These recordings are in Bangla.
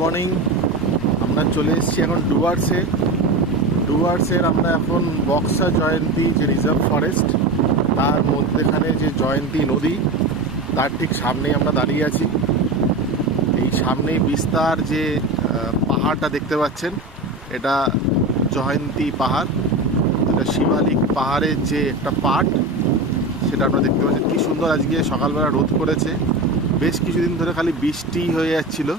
মর্নিং। আমরা চলে এসেছি এখন ডুয়ার্সের আমরা এখন বক্সা জয়ন্তী যে রিজার্ভ ফরেস্ট তার মধ্যেখানে যে জয়ন্তী নদী তার ঠিক সামনেই আমরা দাঁড়িয়ে আছি। এই সামনেই বিস্তার যে পাহাড়টা দেখতে পাচ্ছেন, এটা জয়ন্তী পাহাড়। এটা শিবালিক পাহাড়ের যে একটা পার্ট, সেটা আপনারা দেখতে পাচ্ছেন। কি সুন্দর আজকে সকালবেলা রোদ করেছে। বেশ কিছুদিন ধরে খালি বৃষ্টি হয়ে যাচ্ছিলো,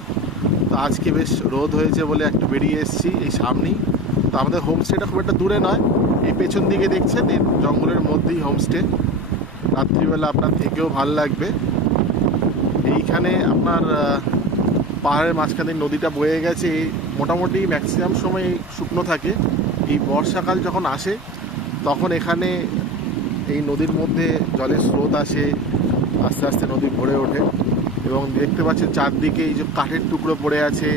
তো আজকে বেশ রোদ হয়েছে বলে একটু বেরিয়ে এসেছি এই সামনেই। তো আমাদের হোমস্টেটা খুব একটা দূরে নয়, এই পেছন দিকে দেখছেন, এই জঙ্গলের মধ্যেই হোমস্টে। রাত্রিবেলা আপনার থেকেও ভালো লাগবে। এইখানে আপনার পাহাড়ের মাঝখানে নদীটা বয়ে গেছে। মোটামুটি ম্যাক্সিমাম সময় শুকনো থাকে। এই বর্ষাকাল যখন আসে তখন এখানে এই নদীর মধ্যে জলের স্রোত আসে, আস্তে আস্তে নদী ভরে ওঠে। এবং দেখতে পাচ্ছেন চারদিকে এই যে কাঠের টুকরো পড়ে আছে,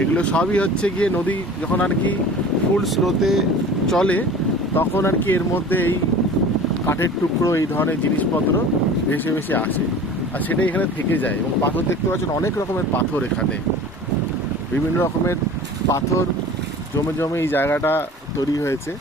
এগুলো সবই হচ্ছে গিয়ে নদী যখন আর কি ফুল স্রোতে চলে তখন আর কি এর মধ্যে এই কাঠের টুকরো এই ধরনের জিনিসপত্র ভেসে ভেসে আসে, আর সেটাই এখানে থেকে যায়। এবং পাথর দেখতে পাচ্ছেন, অনেক রকমের পাথর, এখানে বিভিন্ন রকমের পাথর জমে জমে এই জায়গাটা তৈরি হয়েছে।